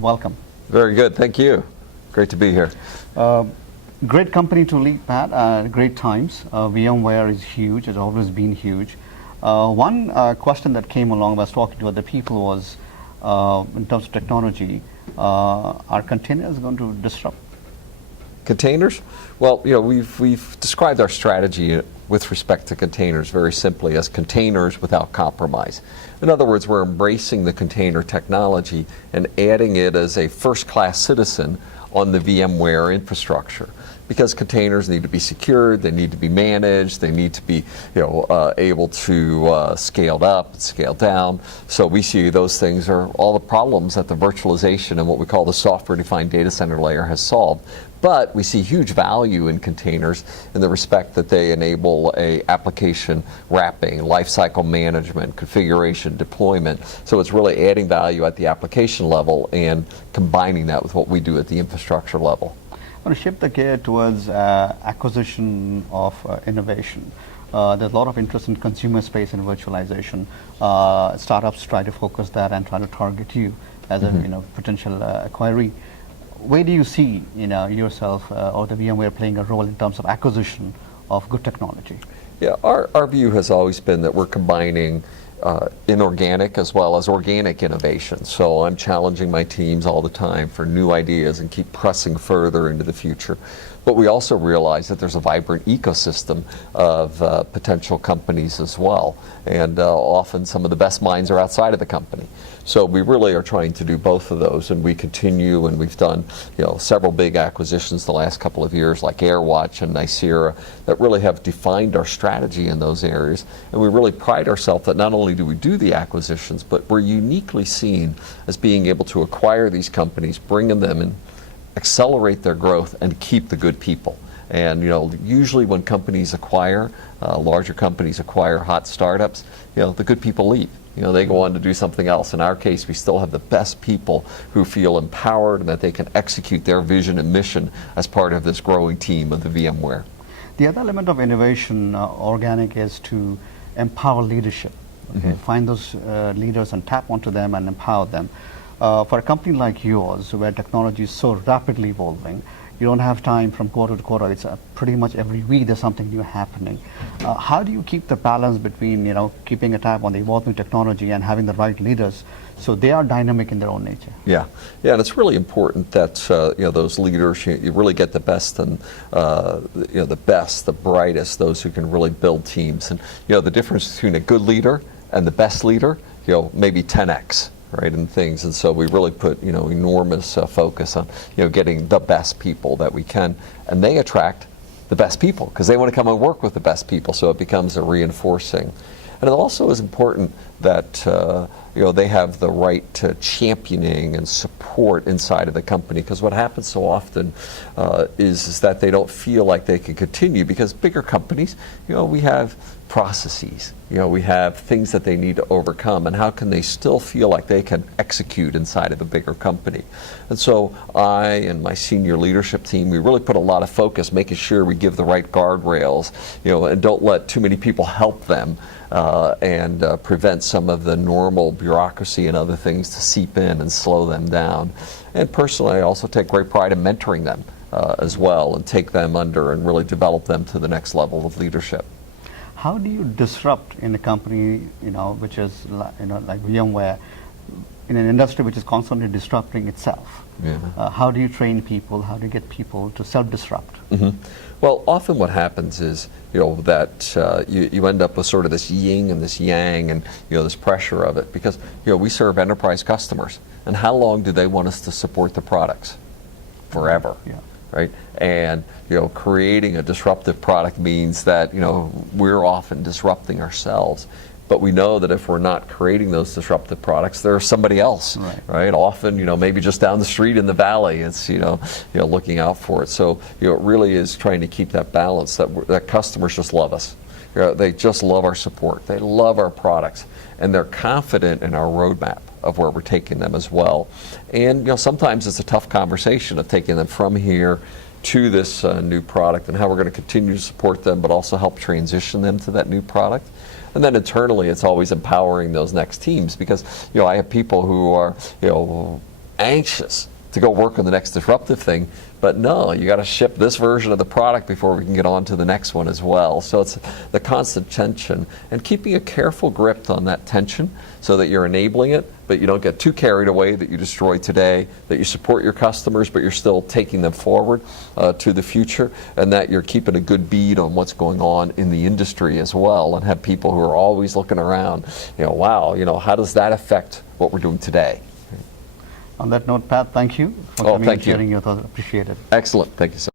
Welcome. Very good, thank you. Great to be here. Great company to lead, Pat. Great times. VMware is huge. It's always been huge. One question that came along when I was talking to other people was, in terms of technology, are containers going to disrupt? Containers? Well, you know, we've described our strategy with respect to containers very simply as containers without compromise. In other words, we're embracing the container technology and adding it as a first-class citizen on the VMware infrastructure. Because containers need to be secured, they need to be managed, they need to be, able to scaled up, scaled down. So we see those things are all the problems that the virtualization and what we call the software-defined data center layer has solved. But we see huge value in containers in the respect that they enable a application wrapping, lifecycle management, configuration, deployment. So it's really adding value at the application level and combining that with what we do at the infrastructure level. I want to shift the gear towards acquisition of innovation. There's a lot of interest in consumer space and virtualization. Startups try to focus that and try to target you as a potential acquiree. Where do you see yourself or the VMware playing a role in terms of acquisition of good technology? Yeah, our view has always been that we're combining inorganic as well as organic innovation. So I'm challenging my teams all the time for new ideas and keep pressing further into the future. But we also realize that there's a vibrant ecosystem of potential companies as well. And often some of the best minds are outside of the company. So we really are trying to do both of those, and we continue, and we've done several big acquisitions the last couple of years like AirWatch and Nicira that really have defined our strategy in those areas. And we really pride ourselves that not only do we do the acquisitions, but we're uniquely seen as being able to acquire these companies, bring them in, accelerate their growth, and keep the good people. And usually when companies acquire, larger companies acquire hot startups, the good people leave. They go on to do something else. In our case, we still have the best people who feel empowered and that they can execute their vision and mission as part of this growing team of the VMware. The other element of innovation, organic, is to empower leadership. Okay? Find those leaders and tap onto them and empower them. For a company like yours, where technology is so rapidly evolving, you don't have time from quarter to quarter. It's pretty much every week there's something new happening. How do you keep the balance between keeping a tab on the evolving technology and having the right leaders so they are dynamic in their own nature? Yeah, and it's really important that those leaders, you really get the best and the best, the brightest, those who can really build teams. And the difference between a good leader and the best leader, maybe 10x. Right, and things, and so we really put enormous focus on getting the best people that we can, and they attract the best people because they want to come and work with the best people, so it becomes a reinforcing. And it also is important that they have the right to championing and support inside of the company, because what happens so often is that they don't feel like they can continue, because bigger companies, we have processes, we have things that they need to overcome, and how can they still feel like they can execute inside of a bigger company? And so I and my senior leadership team, we really put a lot of focus making sure we give the right guardrails, and don't let too many people help them and prevent some of the normal bureaucracy and other things to seep in and slow them down. And personally, I also take great pride in mentoring them as well, and take them under and really develop them to the next level of leadership. How do you disrupt in a company, which is like VMware, in an industry which is constantly disrupting itself? Yeah. How do you train people? How do you get people to self-disrupt? Well, often what happens is, that you end up with sort of this yin and this yang, and this pressure of it, because we serve enterprise customers, and how long do they want us to support the products? Forever. Yeah. Right? And creating a disruptive product means that we're often disrupting ourselves. But we know that if we're not creating those disruptive products, there's somebody else, right? Often, maybe just down the street in the valley, it's looking out for it. So it really is trying to keep that balance, that customers just love us. They just love our support. They love our products, and they're confident in our roadmap of where we're taking them as well. And sometimes it's a tough conversation of taking them from here to this new product, and how we're going to continue to support them, but also help transition them to that new product. And then internally, it's always empowering those next teams, because I have people who are anxious to go work on the next disruptive thing, but no, you got to ship this version of the product before we can get on to the next one as well. So it's the constant tension and keeping a careful grip on that tension so that you're enabling it, but you don't get too carried away that you destroy today, that you support your customers, but you're still taking them forward to the future, and that you're keeping a good bead on what's going on in the industry as well, and have people who are always looking around, wow, how does that affect what we're doing today? On that note, Pat, thank you for coming and sharing your thoughts. Appreciate it. Excellent. Thank you so much.